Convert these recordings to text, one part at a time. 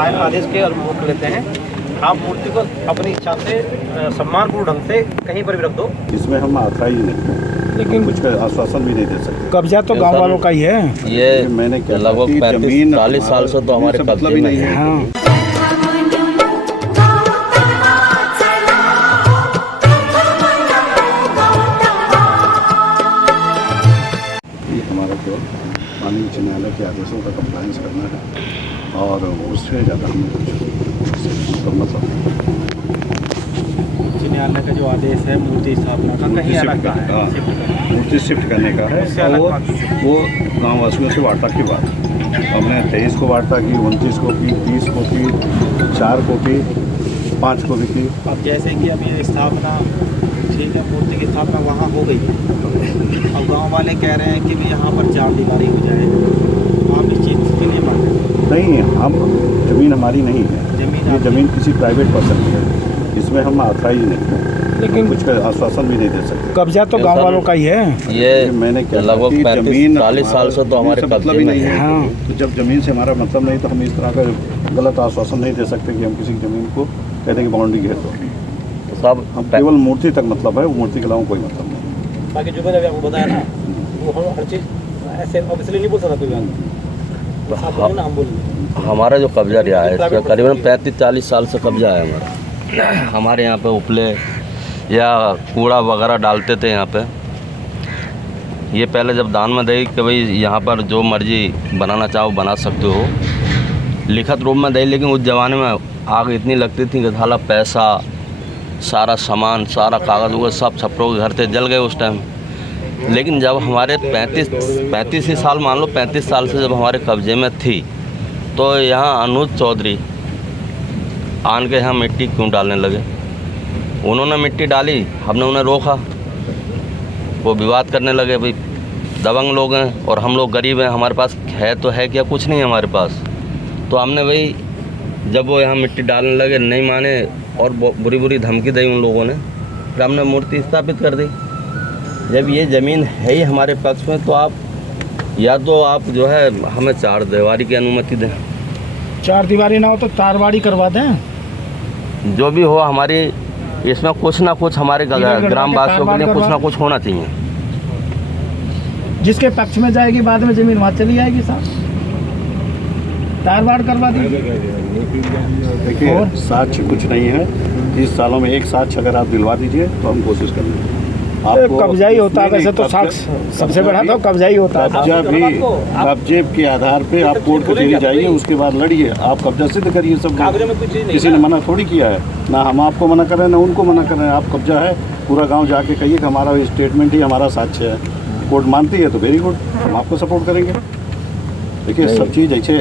आदेश के अनुरूप लेते हैं। आप मूर्ति को अपनी इच्छा से सम्मानपूर्ण ढंग से कहीं पर भी रख दो। इसमें हम ऑथराइज नहीं, लेकिन कुछ का आश्वासन भी नहीं दे सकते। कब्जा तो गांव वालों का ही है। ये मैंने क्या लगभग 35-40 साल से तो हमारे कब्जे में है। हाँ। हमारा केवल माननीय उच्च न्यायालय के आदेशों का कंप्लायंस करना है और उससे ज़्यादा हमें कुछ मतलब उच्च न्यायालय का जो आदेश है मूर्ति स्थापना का कहीं अलग का है, मूर्ति शिफ्ट करने का है। वो गाँव वासियों से वार्ता की बात हमने 23 को वार्ता की, 29 को की, 30 को की, 4 को की, 5 को भी की। अब जैसे कि अभी स्थापना ठीक है, मूर्ति की स्थापना वहाँ हो गई है, अब गांव वाले कह रहे हैं कि भी यहाँ पर चार दीवारी हो जाए। आप इस चीज़ के लिए मान नहीं, हम ज़मीन हमारी नहीं है, ये ज़मीन किसी प्राइवेट पर्सन की है, इसमें हम ऑथराइज नहीं, लेकिन कुछ का आश्वासन भी नहीं दे सकते। कब्जा तो गांव वालों का ही है। ये मैंने क्या लगभग 35-40 साल से तो हमारे मतलब ही नहीं है। हाँ। तो जब ज़मीन से हमारा मतलब नहीं तो हम इस तरह का गलत आश्वासन नहीं दे सकते कि हम किसी ज़मीन को कहते हैं कि बाउंड्री घेर दो। सब हम केवल मूर्ति तक मतलब है, वो मूर्ति के अलावा कोई मतलब नहीं। बाकी जो मैंने अभी आपको बताया ना, वो हम हर चीज़ ऐसे ऑब्वियसली नहीं बोल सकता कोई बात। आप बोलो ना, हम बोलेंगे। हमारा जो कब्जा रहा है इसका करीबन 35-40 साल से कब्जा है हमारा। हमारे यहाँ पे उपले या कूड़ा वगैरह डालते थे यहाँ पे। ये पहले जब दान में दे कि भाई यहाँ पर जो मर्जी बनाना चाहो बना सकते हो, लिखित रूप में दे, लेकिन उस ज़माने में आग इतनी लगती थी कि साला पैसा, सारा सामान, सारा कागज़ वगैरह सब छपरों के घर से जल गए उस टाइम। लेकिन जब हमारे 35 ही साल, मान लो 35 साल से जब हमारे कब्जे में थी, तो यहाँ अनुज चौधरी आन के यहाँ मिट्टी क्यों डालने लगे। उन्होंने मिट्टी डाली, हमने उन्हें रोका, वो विवाद करने लगे, भाई दबंग लोग हैं और हम लोग गरीब हैं, हमारे पास है तो है क्या, कुछ नहीं है हमारे पास। तो हमने भाई जब वो यहाँ मिट्टी डालने लगे, नहीं माने और बुरी बुरी धमकी दी उन लोगों ने, फिर हमने मूर्ति स्थापित कर दी। जब ये ज़मीन है ही हमारे पक्ष में, तो आप या तो आप जो है हमें चार दीवारी की अनुमति दें। चार दीवारी ना हो तो तारवाड़ी करवा दें। जो भी हो, हमारी इसमें कुछ ना कुछ हमारे ग्राम वासियों के लिए कुछ ना कुछ होना चाहिए। जिसके पक्ष में जाएगी बाद में ज़मीन वहाँ चली जाएगी साहब, तारवाड़ करवा दी। देखिए, साक्ष्य कुछ नहीं है। 30 सालों में एक साक्ष्य अगर आप दिलवा दीजिए तो हम कोशिश करेंगे। कब्जा ही होता है वैसे तो साक्ष्य सबसे बड़ा तो कब्जा ही होता है। कब्जा भी कब्जे के आधार पे आप कोर्ट कचहरी जाइए, उसके बाद लड़िए, आप कब्जा सिद्ध करिए। सब किसी ने मना थोड़ी किया है, ना हम आपको मना कर रहे हैं ना उनको मना कर रहे हैं। आप कब्जा है, पूरा गांव जाके कहिए कि हमारा स्टेटमेंट ही हमारा साक्ष्य है। कोर्ट मानती है तो वेरी गुड, हम आपको सपोर्ट करेंगे। देखिए, सब चीज़ ऐसे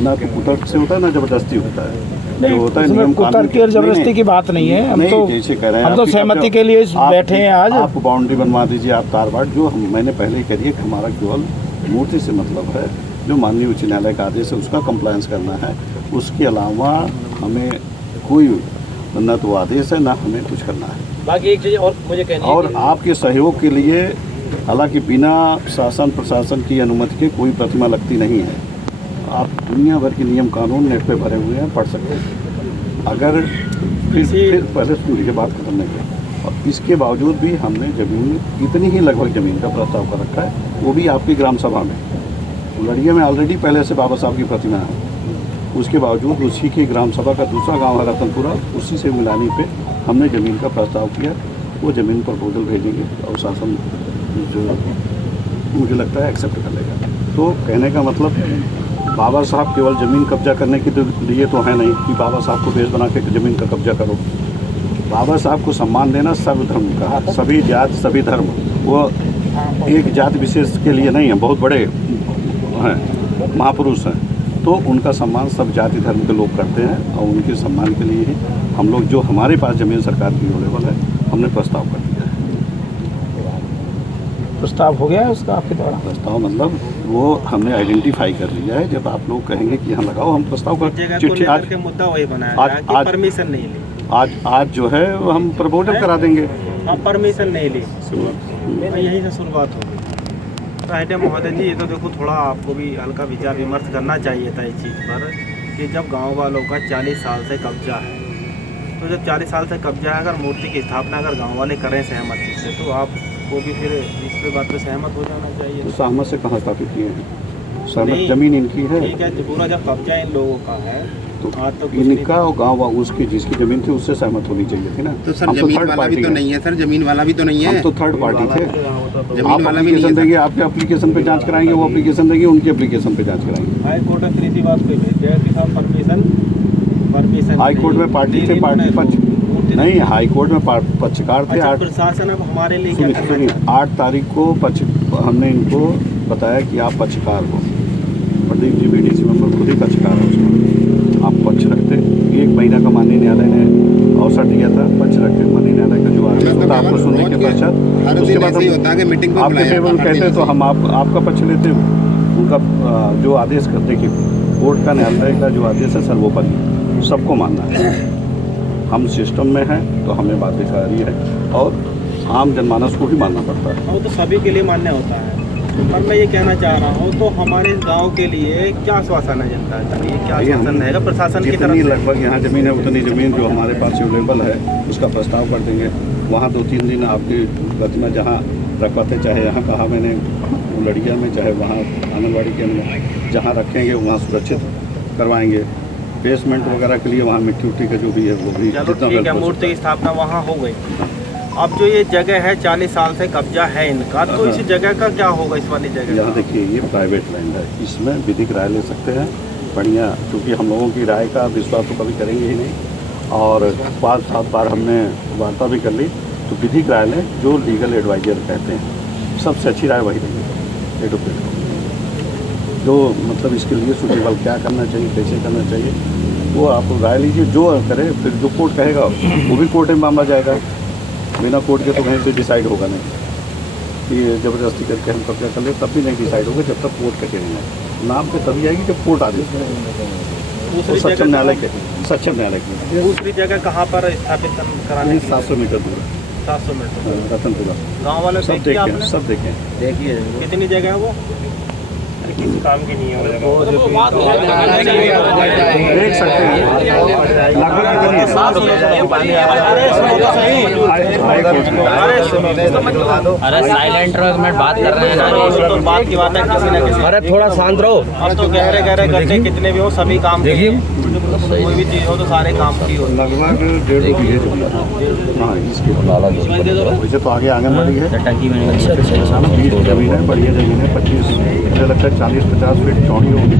ना तो कुतर्क से होता है ना ज़बरदस्ती होता है। जो होता है नियम कानून की और ज़बरदस्ती की बात नहीं है। हम तो जैसे कह रहे हैं, हम तो सहमति के लिए बैठे हैं आज। आप बाउंड्री बनवा दीजिए, आप तारवाड़, जो मैंने पहले ही कह दिया कि हमारा केवल मूर्ति से मतलब है। जो माननीय उच्च न्यायालय का आदेश है उसका कंप्लायंस करना है। उसके अलावा हमें कोई न तो आदेश है ना हमें कुछ करना है। बाकी एक चीज़ और मुझे कहनी है, और आपके सहयोग के लिए, हालांकि बिना शासन प्रशासन की अनुमति के कोई प्रतिमा लगती नहीं है। आप दुनिया भर के नियम कानून नेट पे भरे हुए हैं, पढ़ सकते हैं। अगर फिर पहले सुन लीजिए, बात खत्म नहीं है। और इसके बावजूद भी हमने ज़मीन, इतनी ही लगभग ज़मीन का प्रस्ताव कर रखा है, वो भी आपकी ग्राम सभा में। लड़िया में ऑलरेडी पहले से बाबा साहब की प्रतिमा है, उसके बावजूद उसी की ग्राम सभा का दूसरा गाँव है रतनपुरा, उसी से मिलाने पर हमने ज़मीन का प्रस्ताव किया। वो ज़मीन प्रपोजल भेजेंगे और शासन जो मुझे लगता है एक्सेप्ट कर लेगा। तो कहने का मतलब, बाबा साहब केवल ज़मीन कब्जा करने के लिए तो है नहीं कि बाबा साहब को बेस बना के ज़मीन का कब्जा करो। बाबा साहब को सम्मान देना सर्व धर्म का, सभी जात सभी धर्म, वो एक जात विशेष के लिए नहीं है। बहुत बड़े हैं, महापुरुष हैं, तो उनका सम्मान सब जाति धर्म के लोग करते हैं। और उनके सम्मान के लिए ही हम लोग, जो हमारे पास ज़मीन सरकार की अवेलेबल है, हमने प्रस्ताव कर दिया है। प्रस्ताव हो गया है उसका आपके द्वारा? प्रस्ताव मतलब वो हमने आइडेंटिफाई कर लिया है। जब आप लोग कहेंगे कि यहाँ लगाओ, हम प्रस्ताव कर चिट्ठी आज के मुद्दा वही बनाया आज परमिशन नहीं ली। आज जो है हम प्रपोजल करा देंगे। आप परमिशन नहीं ली, यहीं से शुरुआत होगी। तो महोदय जी, ये तो देखो थोड़ा आपको भी हल्का विचार विमर्श करना चाहिए था इस चीज़ पर। कि जब गांव वालों का 40 साल से कब्जा है, तो जब 40 साल से कब्जा है, अगर मूर्ति की स्थापना अगर गांव वाले करें सहमति से, तो आपको भी फिर इस पे बात पे सहमत हो जाना चाहिए। तो सहमत से कहाँ स्थापित किए हैं? सहमत नहीं, जमीन इनकी है, ठीक है, पूरा जब कब्जा इन लोगों का है तो हाँ, तो कुछ नहीं। इनका और गाँव उसकी जिसकी जमीन थी उससे सहमत होनी चाहिए थी ना। तो सर हम जमीन थर्ड वाला भी पार्टी तो हैं। नहीं है सर, जमीन वाला भी तो नहीं है। हम तो थर्ड पार्टी थे। जमीन आप वाला भी नहीं एप्लीकेशन है देंगे, आपके एप्लीकेशन पे जांच कराएंगे, वो एप्लीकेशन देंगे, उनकी एप्लीकेशन पे जांच कराएंगे। हाई कोर्ट में प्रीति वास पे भेज दिया कि साहब परमिशन हाई कोर्ट में पार्टी थे, पार्टी पक्ष नहीं, हाई कोर्ट में पक्षकार थे। अच्छा, प्रशासन अब हमारे लिए क्या करना सुनिए, चाहता 8 तारीख को हमने इनको बताया कि आप पक्षकार हो। प्रदीप जी बीडीसी मेंबर खुद ही पक्षकार है उसमें, आप पक्ष रखते। 1 महीना का माननीय न्यायालय ने अवसर दिया था, पक्ष रखते। माननीय न्यायालय का जो आदेश होता है आपको सुनने के पश्चात उसके बाद होता है कि मीटिंग पे आपके बुलाया टेबल जाता है, कहते तो हम आपका पक्ष लेते, उनका जो आदेश करते कि कोर्ट का न्यायालय का जो आदेश है सर्वोपरि सबको मानना है। हम सिस्टम में हैं तो हमें बाध्यकारी है और आम जनमानस को भी मानना पड़ता है। है। वो तो सभी के लिए मान्य होता है, पर मैं ये कहना चाह रहा हूँ, तो हमारे गांव के लिए क्या आश्वासन है जनता का? ये क्या आश्वासन रहेगा प्रशासन की तरफ जितनी से? लगभग यहाँ ज़मीन है उतनी ज़मीन जो हमारे पास अवेलेबल है उसका प्रस्ताव कर देंगे। वहाँ 2-3 दिन आपकी प्रतिमा जहाँ रखवाते, चाहे यहाँ कहा मैंने लड़िया में, चाहे वहाँ आंगनबाड़ी केंद्र में जहाँ रखेंगे वहाँ सुरक्षित करवाएंगे। बेसमेंट वगैरह के लिए वहाँ मिट्टी उट्टी का जो भी है वो भी चलो जितना ठीक है, बेहतर हो मूर्ति की सकता स्थापना वहाँ हो गई। अब जो ये जगह है 40 साल से कब्जा है इनका, तो इस जगह का क्या होगा, इस वाली है। जगह यहाँ का? देखिए ये प्राइवेट लैंड है, इसमें विधिक राय ले सकते हैं बढ़िया, क्योंकि हम लोगों की राय का विश्वास तो कभी करेंगे ही नहीं। और 5-7 बार हमने वार्ता भी कर ली, तो विधिक राय लें, जो लीगल एडवाइजर कहते हैं सबसे अच्छी राय वही देंगे एडवोकेट को, जो मतलब इसके लिए सूटेबल क्या करना चाहिए, कैसे करना चाहिए, वो आप राय लीजिए, जो करे। फिर जो कोर्ट कहेगा वो भी कोर्ट में मामला जाएगा। बिना कोर्ट के तो कहीं से डिसाइड होगा नहीं कि ज़बरदस्ती करके हम कब्जा कर ले, तब भी नहीं डिसाइड होगा जब तक कोर्ट कचहरी में नाम पे तभी आएगी जब कोर्ट आदेश करेगा। दूसरी सक्षम जगह न्यायालय के सक्षम न्यायालय के दूसरी जगह कहाँ पर स्थापित कराने की? 700 मीटर दूर 700 मीटर रतनपुरा। गाँव वाले सब देखिए देखें, आपने? सब देखें। देखिए कितनी जगह है वो? किसी काम की नहीं है वो जगह। देख सकते हैं लगभग कितनी है? अरे साइलेंट रहो, एक मिनट बात कर रहे हैं ना। तो बात की बात है, किसी न किसी। अरे थोड़ा शांत रहो। अब तो गहरे गहरे गड्ढे कितने भी हो, सभी काम के देखिए। कोई भी चीज़ हो तो सारे काम की हो। लगभग 1.5 बीघे जमीन। हाँ इसके वैसे तो आगे आंगनबाड़ी है, टंकी में अच्छा 20 जमीन है, बढ़िया जमीन है। 25 मुझे लगता है 40-50 फीट चौड़ी होगी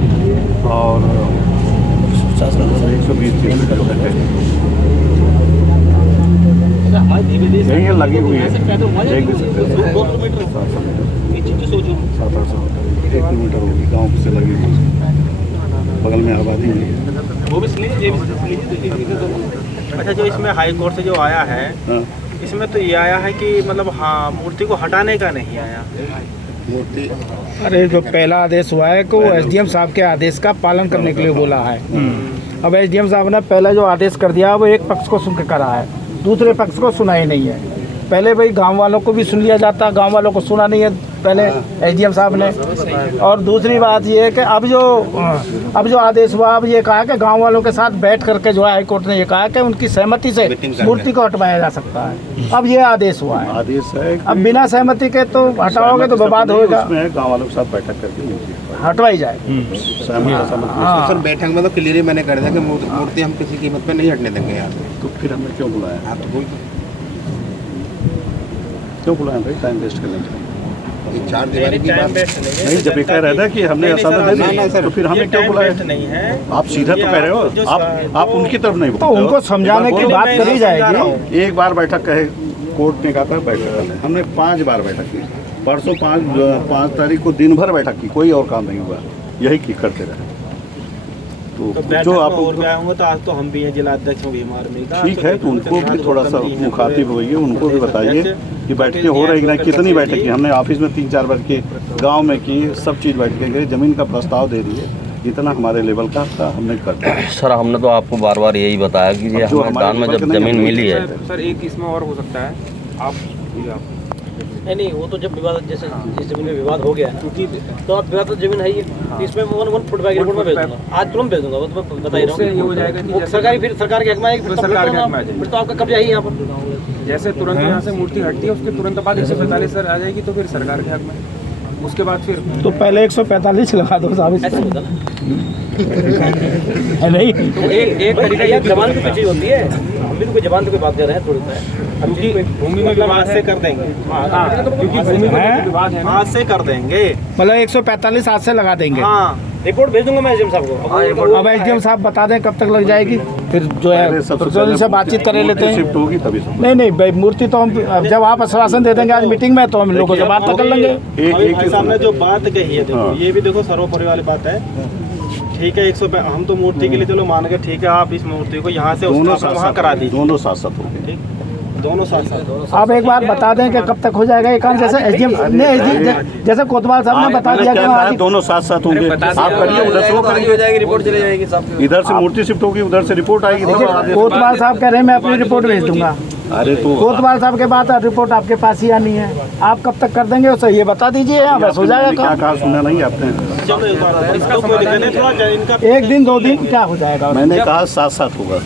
और 120-130 फीट है। यही है, लगी हुई है, देख भी सकते हैं। 2 किलोमीटर 700 मीटर, सोचो 700 मीटर, 1 किलोमीटर होगी गाँव से लगी हुई, बगल में आबादी है। वो भी ये अच्छा, जो इसमें हाई कोर्ट से जो आया है, हाँ, इसमें तो ये आया है कि मतलब हाँ मूर्ति को हटाने का नहीं आया। मूर्ति अरे जो पहला आदेश हुआ है कि वो एसडीएम साहब के आदेश का पालन करने के लिए बोला है। अब एसडीएम साहब ने पहले जो आदेश कर दिया वो एक पक्ष को सुन के करा है, दूसरे पक्ष को सुना ही नहीं है। पहले भाई गांव वालों को भी सुन लिया जाता, गांव वालों को सुना नहीं है पहले एसडीएम साहब ने। और दूसरी बात ये है कि अब जो आदेश हुआ, अब ये कहा कि गांव वालों के साथ बैठ करके जो है हाई कोर्ट ने ये कहा कि उनकी सहमति से मूर्ति को हटवाया जा सकता है। अब ये आदेश हुआ है, आदेश है कि अब बिना सहमति के तो हटाओगे तो बर्बाद होगा, उसमें है गाँव वालों के साथ बैठक करके मिलती हटवाई जाए। है। सर बैठक में तो क्लियर ही मैंने कर दिया कि मूर्ति हम किसी कीमत पे नहीं हटने देंगे यार। तो फिर हमें क्यों बुलाया? आप तो बोल क्यों बुलाया भाई? टाइम वेस्ट करने के लिए। चार दीवारी की बात नहीं, जब ये कह रहे थे कि हमने ऐसा दे दिया तो फिर हमें क्यों बुलाया? नहीं है, आप सीधा तो कह रहे हो, आप उनकी तरफ नहीं तो बोलते हो। उनको समझाने की बात करी जाएगी। एक बार बैठक कहे, कोर्ट ने कहा था बैठक कर लें, हमने 5 बार बैठक की। परसों 5 तारीख को दिन भर बैठक की, कोई और काम नहीं हुआ, यही की करते रहे। तो जो आप और गए होंगे तो आज तो हम भी हैं, जिला अध्यक्ष भी हमारे में। ठीक है, तो उनको भी थोड़ा सा मुखातिब होइए, उनको भी बताइए कि बैठकें हो रही ना, कितनी बैठक की हमने ऑफिस में 3-4 बार की, गांव में की, सब चीज़ बैठकें गई, ज़मीन का प्रस्ताव दे दिए, जितना हमारे लेवल का था हमने कर दिया। सर हमने तो आपको बार बार यही बताया कि ये जो हमें दान में हमारे जब लेवल का ज़मीन नहीं, मिली है। सर एक इसमें और हो सकता है, आप नहीं, वो तो जब विवाद जैसे जिस जमीन में विवाद हो गया तो अब विवाद तो जमीन है ही है, इसमें 1 फुट बैग रिपोर्ट में भेज दूंगा, आज तुरंत भेज दूंगा, वो तो मैं बता ही रहा हूँ। ये हो जाएगा कि सरकारी फिर सरकार के हक में आएगी, फिर तो आपका कब्जा ही यहाँ पर। जैसे तुरंत यहाँ से मूर्ति हटती है उसके तुरंत बाद 145 आ जाएगी तो फिर सरकार के हक में, उसके बाद फिर तो पहले 145 लगा दो साहब, ऐसे होता ना, है नहीं? तो एक तरीका ये जबान की चीज होती है, हम भी तो कोई जबान की कोई बात कर रहे हैं थोड़ी सा, क्योंकि भूमि में विवाद से कर देंगे, क्योंकि भूमि में विवाद है ना, आज से कर देंगे, मतलब 145 हाथ से लगा देंगे। हाँ रिपोर्ट भेज दूंगा मैं एसडीएम साहब को। अब एसडीएम साहब बता दें कब तक लग जाएगी, फिर जो है प्रोफेसर से बातचीत कर लेते हैं। शिफ्ट होगी तभी नहीं भाई, मूर्ति तो हम जब आप आश्वासन दे देंगे आज मीटिंग में, तो हम लोगों से बात कर लेंगे। अभी भाई साहब ने जो बात कही है, देखो ये भी देखो सर्वोपरि वाली बात है। ठीक है, 100 हम तो मूर्ति के लिए चलो मान गए, ठीक है आप इस मूर्ति को यहाँ से वहाँ करा दीजिए, दोनों साथ साथ होंगे। ठीक, दोनों साथ साथ। आप एक बार बता दें कि कब तक हो जाएगा ये काम, जैसे एसडीएम ने जैसे कोतवाल साहब ने बता दिया कि आज दोनों साथ साथ होंगे, आप करिए उधर से वो करेंगे, हो जाएगी, रिपोर्ट चली जाएगी सब, इधर से मूर्ति शिफ्ट होगी, उधर से रिपोर्ट आएगी। कोतवाल साहब कह रहे हैं मैं अपनी रिपोर्ट भेज दूंगा, अरे तो कोतवाल साहब के बाद रिपोर्ट आपके पास ही आनी है, आप कब तक कर देंगे उसे ये बता दीजिए, यहाँ बस हो जाएगा क्या कहा, सुना नहीं आपने? चलो एक बार इसका कोई दिक्कत नहीं, थोड़ा इनका 1 दिन 2 दिन क्या हो जाएगा? मैंने कहा साथ साथ होगा,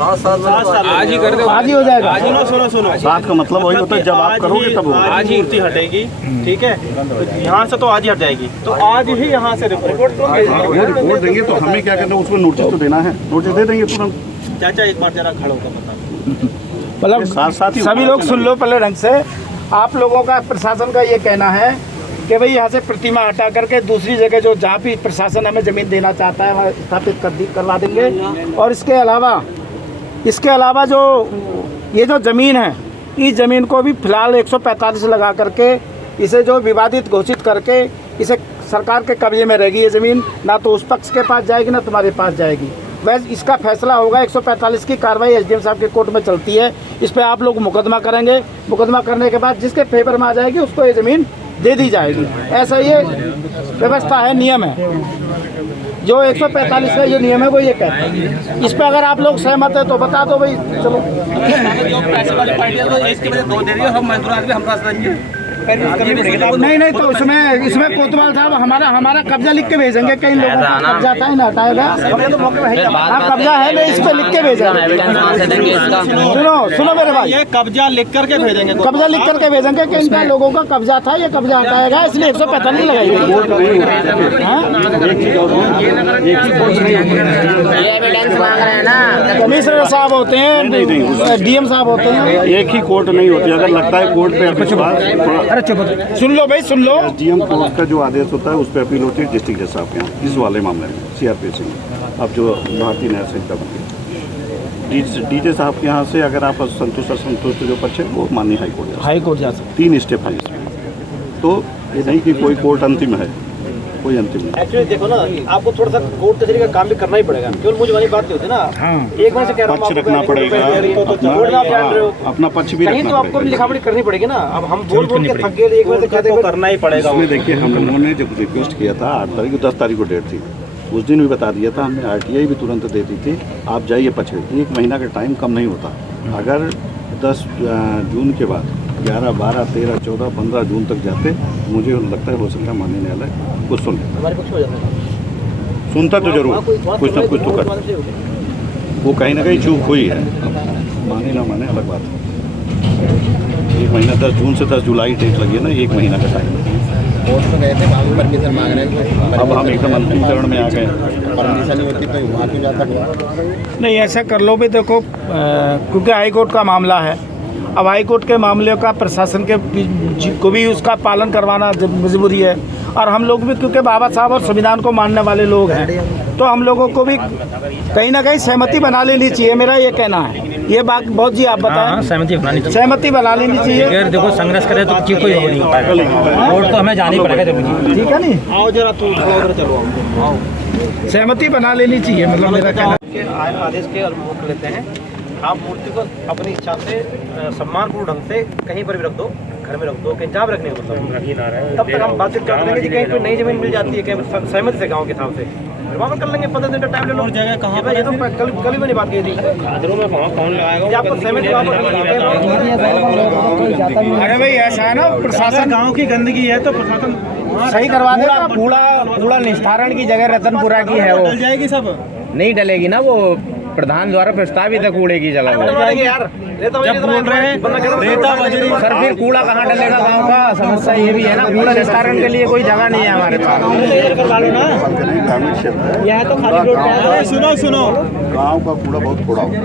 आज ही कर दो, आज ही हो जाएगा। सुनो साथ का मतलब वही होता है जब आप करोगे तब होगा। आज ही मूर्ति हटेगी, ठीक है, तो यहाँ से तो आज ही हट जाएगी, तो आज ही यहाँ से रिपोर्ट रिपोर्ट देंगे तो हमें क्या करना है, उसको नोटिस तो देना है, नोटिस दे देंगे तुरंत। चाचा एक बार जरा खड़ा होकर बता, मतलब साथ साथ ही सभी लोग सुन लो पहले ढंग से। आप लोगों का प्रशासन का ये कहना है कि भाई यहाँ से प्रतिमा हटा करके दूसरी जगह जो जहाँ भी प्रशासन हमें ज़मीन देना चाहता है वहाँ स्थापित करवा देंगे, और इसके अलावा जो ये जो ज़मीन है, इस ज़मीन को भी फिलहाल 145 लगा करके इसे जो विवादित घोषित करके इसे सरकार के कब्जे में रहेगी ये ज़मीन, ना तो उस पक्ष के पास जाएगी ना तुम्हारे पास जाएगी। वैसे इसका फैसला होगा, 145 की कार्रवाई एसडीएम साहब के कोर्ट में चलती है, इस पर आप लोग मुकदमा करेंगे, मुकदमा करने के बाद जिसके फेवर में आ जाएगी उसको ये ज़मीन दे दी जाएगी। ऐसा ये व्यवस्था है, नियम है, जो 145 का ये नियम है वो ये कहता है। इस पर अगर आप लोग सहमत है तो बता दो भाई, चलो। नहीं तो इसमें कोतवाल साहब हमारा कब्जा लिख के भेजेंगे, कई लोगों का कब्जा था ही ना हटाएगा, कब्जा है नहीं, इस पे लिख के भेजेंगे। सुनो मेरे भाई, ये कब्जा लिख करके भेजेंगे, कब्जा लिख करके भेजेंगे कि इनका लोगों का कब्जा था, ये कब्जा हटाएगा, इसलिए 145 लगाई गई। कमिश्नर साहब होते हैं, डीएम साहब होते हैं, एक ही कोर्ट नहीं होती, अगर लगता है कोर्ट पे सुन लो भाई, सुन लो। डीएम कोर्ट का जो आदेश होता है उस पर अपील होती है डिस्ट्रिक्ट जज साहब के यहाँ, इस वाले मामले में सीआरपीसी में। अब जो भारतीय न्याय संहिता बन गई, डीजे साहब के यहाँ से अगर आप संतुष्ट असंतुष्ट जो पक्ष है वो माननीय हाई कोर्ट जा सकते, 3 स्टेप है इसमें। तो ये नहीं कि कोई कोर्ट अंतिम है, कोई अंतिम नहीं। एक्चुअली देखो ना, आपको थोड़ा सा कोर्ट कचहरी का काम भी करना ही पड़ेगा, केवल मुझे वाली बात नहीं होती ना। एक बार से कह रहा हूँ, पक्ष रखना पड़ेगा, अपना पक्ष भी कहीं तो आपको भी लिखावड़ी करनी पड़ेगी ना। अब हम बोल के थक गए, एक बार से कहते करना ही पड़ेगा। इसमें देखिए हम लोगों ने जब रिक्वेस्ट किया था 8 तारीख को, 10 तारीख को डेट थी, उस दिन भी बता दिया था हमने, आरटीआई भी तुरंत दे दी थी, आप जाइए पक्ष। 1 महीना का टाइम कम नहीं होता। अगर 10 जून के बाद 11, 12, 13, 14, 15 जून तक जाते, मुझे लगता है हो सकता है माननीय न्यायालय कुछ सुन हमारे पक्ष हो जाता है, सुनता तो जरूर, कुछ ना कुछ तो कर। वो कहीं ना कहीं चूक हुई है, माने ना माने अलग बात है। 1 महीना 10 जून से 10 जुलाई डेट लगी है ना, 1 महीना का टाइम है। कोर्ट में गए थे, वहाँ भी परमिशन मांग रहे हैं, अब हम एकदम अंतिम चरण में आ गए। परमिशन नहीं होती तो वहाँ क्यों जाता? नहीं ऐसा कर लो भी, देखो क्योंकि हाई कोर्ट का मामला है, अब हाई कोर्ट के मामले का प्रशासन के को भी उसका पालन करवाना मजबूरी है, और हम लोग भी क्योंकि बाबा साहब और संविधान को मानने वाले लोग हैं, तो हम लोगों को भी कहीं ना कहीं सहमति बना लेनी चाहिए, मेरा ये कहना है। ये बात बहुत जी आप बताएं। सहमति बनानी चाहिए, सहमति बना लेनी चाहिए। अगर देखो संघर्ष करे तो चीज कोई हो नहीं पाएगा, वोट तो हमें जाना ही पड़ेगा। ठीक है नहीं, आओ जरा तू चलो, आओ। सहमति बना लेनी चाहिए, मतलब मेरा कहना। के आदेश के अनुरूप लेते हैं। आप मूर्ति को अपनी इच्छा से सम्मानपूर्ण ढंग से कहीं पर भी रख दो, घर में रख दो, कहीं जहाँ रखने का मतलब, तब तक हम बातचीत करते रहेंगे कि कहीं कोई नई जमीन मिल जाती है, कहीं सहमति से गाँव के हिसाब से वापस कर लेंगे, 15 दिन का टाइम ले लो। और जगह कहाँ पर? ये तो कल ही मैंने बात की थी। खादरों में कौन लगाएगा? आपको सहमति अरे भाई ऐसा है ना, प्रशासन गांव की गंदगी है तो प्रशासन सही करवा देगा। कूड़ा निस्तारण की जगह रतनपुरा की है, वो डल जाएगी सब। नहीं डलेगी ना, वो प्रधान द्वारा प्रस्तावित है कूड़े की जगह में। यार रेता जब बोल रहे हैं रेता बजरी, सर फिर कूड़ा कहाँ डलेगा गांव का? समस्या ये भी है ना, कूड़ा निस्तारण के लिए कोई जगह नहीं है हमारे पास। ग्रामीण क्षेत्र है। यह तो खाली रोड है। सुनो गांव का कूड़ा बहुत थोड़ा होता है,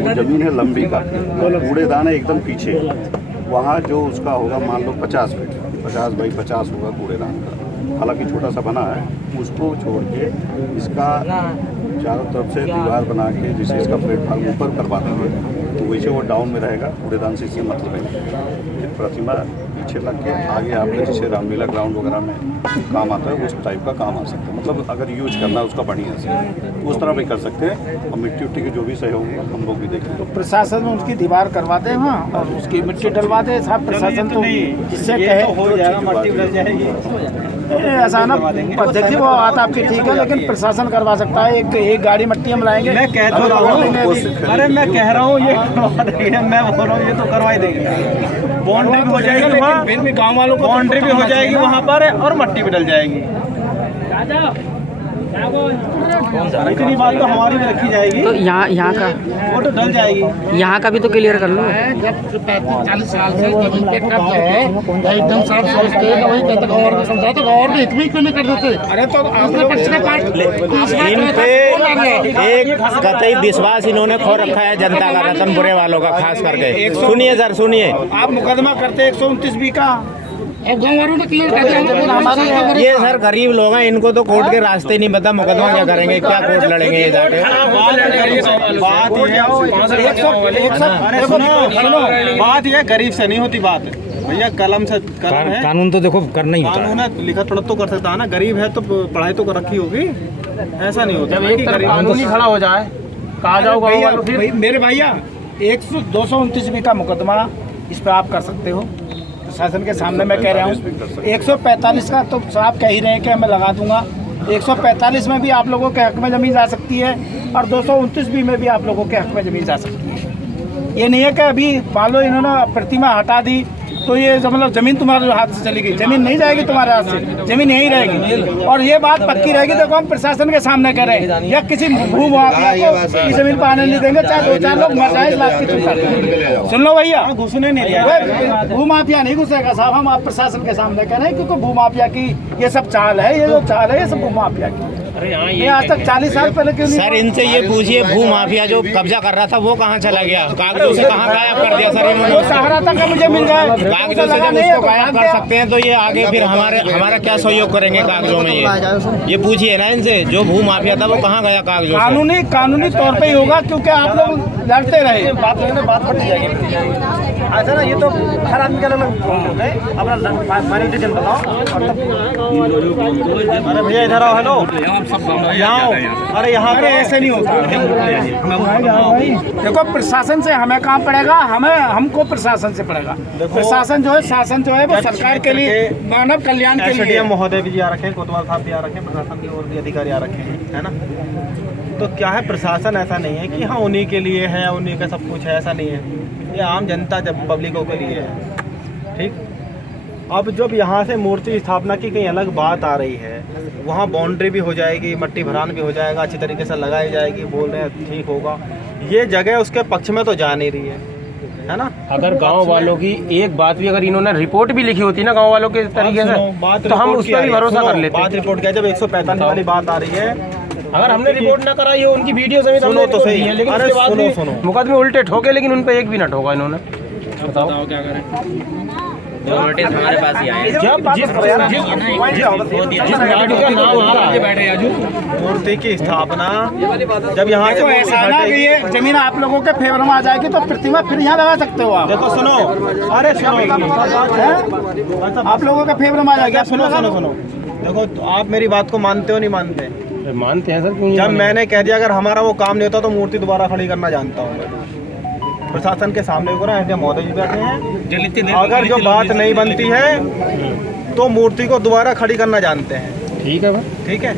वो जमीन है लंबी का, कूड़ेदान है एकदम पीछे। वहाँ जो उसका होगा मान लो 50 फीट, 50 बाई 50 होगा कूड़ेदान का, हालांकि छोटा सा बना है। उसको छोड़ के इसका चारों तरफ से दीवार बना के जिसे इसका प्लेटफॉर्म ऊपर करवा देंगे तो वैसे वो डाउन में रहेगा। कूड़ेदान से इससे मतलब है। प्रतिमा पीछे लग के आगे आपके जैसे रामलीला ग्राउंड वगैरह में काम आता है उस टाइप का काम आ सकता है। मतलब अगर यूज करना है उसका बढ़िया से तो उस तरह भी कर सकते हैं। और मिट्टी उट्टी के जो भी सहयोग होगा हम लोग भी देखें। तो प्रशासन में उसकी दीवार करवा दे वहाँ और उसकी मिट्टी डलवा दे साहब। प्रशासन तो जिससे कहे हो जाएगा, मट्टी डल जाएगी। ऐसा ना पद्धति वो बात आपकी ठीक है, लेकिन प्रशासन करवा सकता है। एक गाड़ी मट्टी हम लाएंगे। मैं कह तो रहा हूँ, अरे मैं कह रहा हूँ ये करवा देंगे, मैं बोल रहा हूँ ये तो करवा ही देंगे। बाउंड्री भी हो जाएगी वहाँ, फिर भी गाँव वालों को बाउंड्री भी हो जाएगी वहाँ पर और मट्टी भी डल जाएगी। इतनी बात तो हमारी भी रखी जाएगी। तो यहाँ का वो तो डल जाएगी। यहाँ का भी तो क्लियर कर लो। जब 35-40 साल से जमीन पे कब्जा है एकदम साफ सोचते हैं वही कहते गौर को समझा तो गौर ने इतनी क्यों नहीं कर देते? अरे तो इन पे एक कतई विश्वास इन्होंने खो रखा है जनता का, रतनपुरे वालों का खास करके। सुनिए सर सुनिए, आप मुकदमा करते 129B का। अब गाँव वालों ने क्लियर कर दिया। ये सर गरीब लोग हैं, इनको तो कोर्ट के रास्ते नहीं पता, मुकदमा क्या करेंगे, क्या कोर्ट लड़ेंगे ये जाके। बात ये गरीब से नहीं होती बात भैया, कलम से कलम है। कानून तो देखो करना ही होता है। कानून है, लिखत पढ़त तो कर सकता है ना। गरीब है तो पढ़ाई तो कर रखी होगी, ऐसा नहीं होता। जब एक तरफ कानून ही खड़ा हो जाए, कहा जाओ मेरे भैया 229B का मुकदमा इस पर आप कर सकते हो। प्रशासन के सामने मैं कह रहा हूँ 145 का तो आप कह ही रहे हैं कि मैं लगा दूंगा। 145 में भी आप लोगों के हक में ज़मीन जा सकती है और 229B में भी आप लोगों के हक में ज़मीन जा सकती है। ये नहीं है कि अभी मान लो इन्होंने प्रतिमा हटा दी तो ये मतलब ज़मीन तुम्हारे हाथ से चली गई। ज़मीन नहीं जाएगी तुम्हारे हाथ से, ज़मीन यहीं रहेगी। और ये बात पक्की रहेगी। देखो हम प्रशासन के सामने कह रहे हैं या किसी भू माफिया को इस ज़मीन पर आने नहीं देंगे, चाहे 2-4 लोग मर जाए। इस बात की चिंता सुन लो भैया, घुसने नहीं दिया। भू माफिया नहीं घुसेगा साहब, हम आप प्रशासन के सामने कह रहे हैं, क्योंकि भू माफिया की ये सब चाल है। ये जो चाल है ये सब भू माफिया की। ये आज तक 40 साल पहले क्यों नहीं? सर इनसे ये पूछिए, भू माफिया जो कब्जा कर रहा था वो कहाँ चला गया? कागजों से कहाँ गायब कर दिया सर इन्होंने? वो सहारा तक का मुझे मिल जाए। कागजों से जब उसको गायब कर सकते हैं तो ये आगे फिर हमारा क्या सहयोग करेंगे कागजों में? ये पूछिए ना इनसे, जो भू माफिया था वो कहाँ गया कागजों से? कानूनी तौर पे ही होगा, क्योंकि आप लोग लड़ते रहे। बात फट जाएगी। अच्छा ना, ये तो हर आदमी का अलग होता है। अपना फाइनल डिसीजन बताओ। अरे भैया इधर आओ। हेलो यहाँ, अरे यहाँ अरे ऐसे नहीं होता। देखो प्रशासन से हमें काम पड़ेगा, हमको प्रशासन से पड़ेगा। प्रशासन जो है, शासन जो है वो सरकार के लिए, मानव कल्याण के लिए। एसडीएम महोदय भी आ रखे हैं, कोतवाल साहब भी आ रखे हैं, प्रशासन के और भी अधिकारी आ रखे हैं, है ना। तो क्या है, प्रशासन ऐसा नहीं है कि हाँ उन्हीं के लिए है, उन्हीं का सब कुछ है, ऐसा नहीं है। ये आम जनता जब पब्लिकों के लिए है। ठीक, अब जब यहाँ से मूर्ति स्थापना की कहीं अलग बात आ रही है, वहाँ बाउंड्री भी हो जाएगी, मट्टी भरान भी हो जाएगा, अच्छी तरीके से लगाई जाएगी, बोल रहे हैं ठीक होगा। ये जगह उसके पक्ष में तो जा नहीं रही है ना। अगर गांव वालों की एक बात भी, अगर इन्होंने रिपोर्ट भी लिखी होती ना गांव वालों के तरीके से, तो हम उस पर भी भरोसा कर लेते। बात रिपोर्ट क्या, जब 145 वाली बात आ रही है, अगर हमने रिपोर्ट ना कराई हो, उनकी वीडियो समेत हमने तो सही है, लेकिन उसके बाद भी मुकदमे उल्टे ठोके, लेकिन उन पर एक भी ना ठोका इन्होंने। बताओ क्या करें? नोटिस हमारे पास ही आए। जब जिस गाड़ी का नाम आ रहा है, मूर्ति की स्थापना जब यहाँ से ऐसा ना कि ये जमीन आप लोगों के फेवर में आ जाएगी तो प्रतिमा फिर यहाँ लगा सकते हो आप। देखो सुनो, अरे सुनो, आप लोगों के फेवर में आ जाएगी। सुनो, देखो तो आप मेरी बात को मानते हो नहीं मानते? मानते हैं सर। क्यों? जब मैंने कह दिया अगर हमारा वो काम नहीं होता तो मूर्ति दोबारा खड़ी करना जानता हूँ मैं। प्रशासन के सामने को ना ऐसे महोदय जी बैठे हैं, अगर जो बात नहीं बनती है तो मूर्ति को दोबारा खड़ी करना जानते हैं। ठीक है भाई, ठीक है।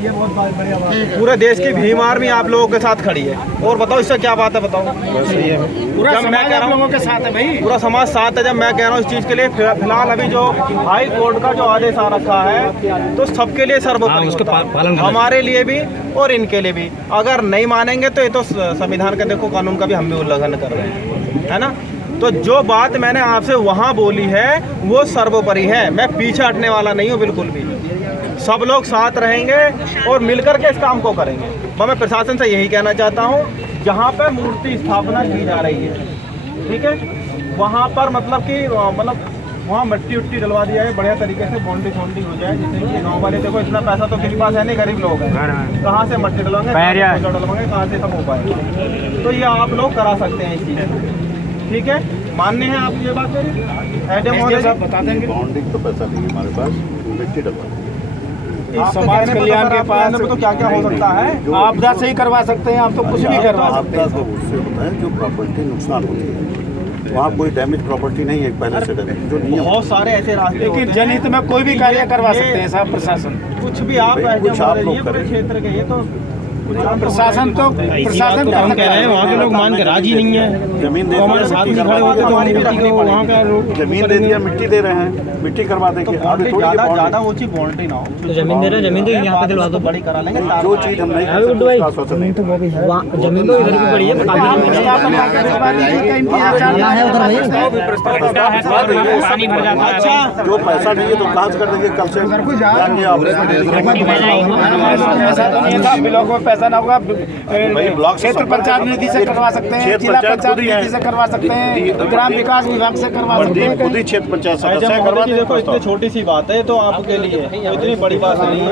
पूरे देश की भीम आर्मी आप लोगों के साथ खड़ी है। और बताओ इससे क्या बात है, बताओ। पूरा जब मैं समाज कह आप रहा लोगों हूँ के साथ है भाई। पूरा समाज साथ है, जब मैं कह रहा हूँ इस चीज़ के लिए फिलहाल अभी जो हाई कोर्ट का जो आदेश आ रखा है तो सबके लिए सर्वोपरि होता है, हमारे लिए भी और इनके लिए भी। अगर नहीं मानेंगे तो ये तो संविधान का देखो, कानून का भी हम भी उल्लंघन कर रहे हैं, है ना। तो जो बात मैंने आपसे वहाँ बोली है वो सर्वोपरि है। मैं पीछे हटने वाला नहीं हूँ बिल्कुल भी। सब लोग साथ रहेंगे और मिलकर के इस काम को करेंगे। तो मैं प्रशासन से यही कहना चाहता हूँ, जहाँ पर मूर्ति स्थापना की जा रही है, ठीक है, वहाँ पर मतलब कि वहाँ मिट्टी उट्टी डलवा दिया है, बढ़िया तरीके से बाउंड्री शाउंड्री हो जाए, जिससे कि गाँव वाले, देखो इतना पैसा तो किसी पास है नहीं, गरीब लोग हैं, कहाँ से मिट्टी डलवाएंगे, कहाँ से सब हो पाएगा। तो ये आप लोग करा सकते हैं इस चीज़ को, ठीक है। मान्य है आप ये बात मेरी? एडम साहब बता देंगे। बाउंड्री तो पैसा नहीं है हमारे पास, मिट्टी डलवा समाज कल्याण के पास तो क्या क्या हो सकता है? आपदा से ही करवा सकते हैं, आप तो कुछ भी करवा सकते हैं। आपदा तो उससे होता है जो प्रॉपर्टी नुकसान होती है, वहाँ कोई डैमेज प्रॉपर्टी नहीं है पहले से डैमेज जो नियम। बहुत सारे ऐसे रास्ते, लेकिन जनहित में कोई भी कार्य करवा सकते हैं साहब प्रशासन। कुछ भी आप कुछ आप लोग पूरे क्षेत्र के, ये तो प्रशासन तो प्रशासन हम कह रहे हैं, वहाँ के लोग मान के राजी नहीं है। जमीन दे हमारे साथ भी खड़े होते तो हमारी भी वहाँ का लोग जमीन दे दिया, मिट्टी दे रहे हैं, मिट्टी करवा देंगे। बाउंड्री ज़्यादा ऊंची बाउंड्री ना हो, तो जमीन दे रहे, जमीन तो यहाँ पे दिलवा दो, बड़ी करा लेंगे। जो चीज़ हम नहीं कर सकते उसका आश्वासन नहीं। जमीन तो इधर भी पड़ी है, पानी भर जाता है। अच्छा, जो पैसा नहीं है तो कहाँ से कर देंगे? कल से जाके आप ब्लॉक में पैसा ना होगा, ब्लॉक से क्षेत्र पंचायत निधि से करवा सकते हैं, जिला पंचायत निधि से करवा सकते हैं, ग्राम विकास विभाग से करवा सकते हैं। खुद ही क्षेत्र पंचायत सदस्य करवा देंगे। देखो इतनी छोटी सी बात है तो आपके लिए इतनी बड़ी बात नहीं है।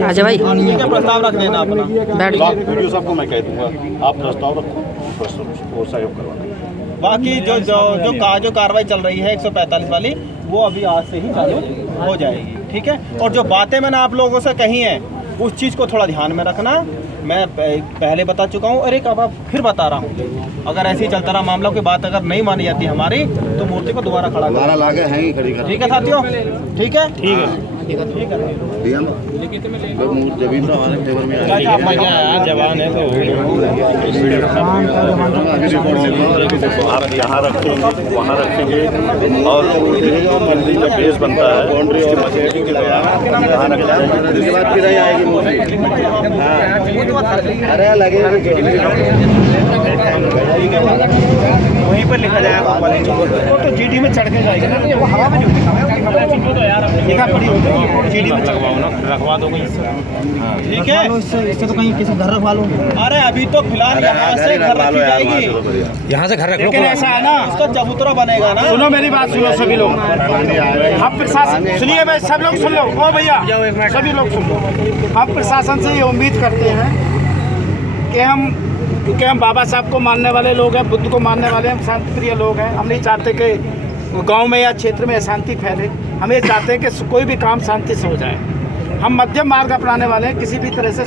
अच्छा भाई, ठीक है, प्रस्ताव रख देना अपना। ब्लॉक वीडियो सबको मैं कह दूंगा, आप प्रस्ताव रखो, वो सहयोग करवा देंगे। बाकी जो कार्रवाई चल रही है 145 वाली, वो अभी आज से ही चालू हो जाएगी, ठीक है। और जो बातें मैंने आप लोगों से कही हैं उस चीज़ को थोड़ा ध्यान में रखना। मैं पहले बता चुका हूँ और एक अब फिर बता रहा हूँ, अगर ऐसे ही चलता रहा मामला की बात अगर नहीं मानी जाती हमारी तो मूर्ति को दोबारा खड़ा दोबारा लागे हैं ही खड़ी ठीक है साथियों, ठीक है, ठीक है, ठीक है। जमीन तो हमारे फेवर में जवान है तो आप यहाँ रखेंगे वहाँ रखेंगे और मंदिर का बेस बनता है यहाँ रखेंगे, उसके बाद फिर आएगी मूर्ति। अरे लगे वहीं पर लिखा जाएगा वो तो जीडी में चढ़ के जाएगी ना, वो हवा में नहीं होती, लिखा पड़ी होगी जीडी में लगवाओ ना, रखवा दो कहीं, ठीक है। इससे तो कहीं किसी घर रखवा लो। अरे अभी तो फिलहाल यहाँ से घर रखी जाएगी, यहाँ से घर रख लो। लेकिन ऐसा है ना, उसका चबूतरा बनेगा ना। सुनो मेरी बात सुनो सभी लोग, हम प्रशासन सुनिए भाई, सब लोग सुन लो, ओ भैया सभी लोग सुन लो। हम प्रशासन से ये उम्मीद करते हैं कि क्योंकि हम बाबा साहब को मानने वाले लोग हैं, बुद्ध को मानने वाले हम शांति प्रिय लोग हैं। हम नहीं चाहते कि गांव में या क्षेत्र में अशांति फैले, हम ये चाहते हैं कि कोई भी काम शांति से हो जाए। हम मध्यम मार्ग अपनाने वाले हैं, किसी भी तरह से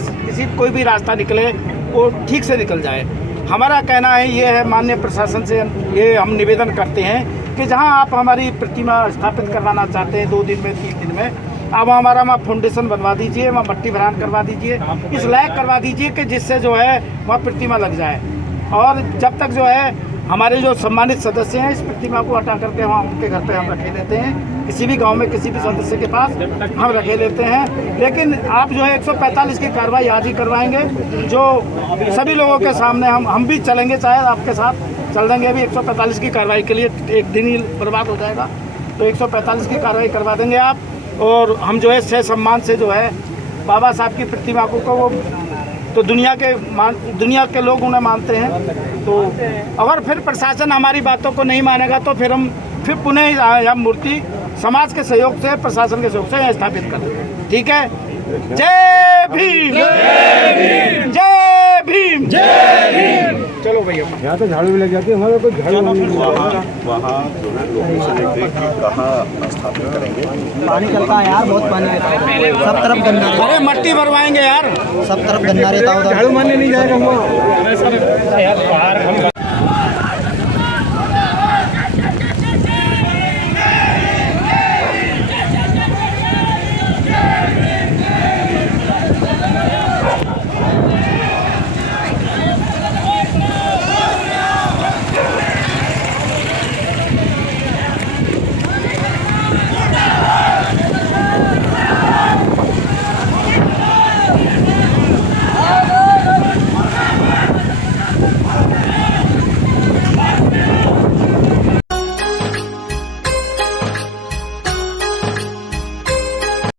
कोई भी रास्ता निकले वो ठीक से निकल जाए। हमारा कहना है ये है, माननीय प्रशासन से ये हम निवेदन करते हैं कि जहाँ आप हमारी प्रतिमा स्थापित करवाना चाहते हैं 2 दिन में 3 दिन में, अब हमारा वहाँ फाउंडेशन बनवा दीजिए, वहाँ मट्टी भरान करवा दीजिए, इस लायक करवा दीजिए कि जिससे जो है वहाँ प्रतिमा लग जाए। और जब तक जो है हमारे जो सम्मानित सदस्य हैं इस प्रतिमा को हटा करके वहाँ उनके घर पे हम रखे लेते हैं, किसी भी गांव में किसी भी सदस्य के पास हम रखे लेते हैं। लेकिन आप जो है 145 की कार्रवाई आज ही करवाएंगे, जो सभी लोगों के सामने हम भी चलेंगे, चाहे आपके साथ चल देंगे। अभी 145 की कार्रवाई के लिए 1 दिन ही बर्बाद हो जाएगा, तो 145 की कार्रवाई करवा देंगे आप। और हम जो है सह सम्मान से जो है बाबा साहब की प्रतिमा को वो तो दुनिया के लोग उन्हें मानते हैं। तो अगर फिर प्रशासन हमारी बातों को नहीं मानेगा तो फिर हम पुनः हम मूर्ति समाज के सहयोग से, प्रशासन के सहयोग से यहाँ स्थापित कर देंगे, ठीक है। जय भीम, जय भीम, जय भीम, जय भीम। चलो भैया, यहाँ तो झाड़ू भी लग जाती है, हमारे को झाड़ू वहाँ जो है लोगों से देख कि कहाँ स्थापित करेंगे। पानी चलता है यार, बहुत पानी रहता है, सब तरफ गंदा रहता अरे मट्टी भरवाएंगे यार, है, सब तरफ गंदा रहता है। झाड़ू मारने नहीं जाएगा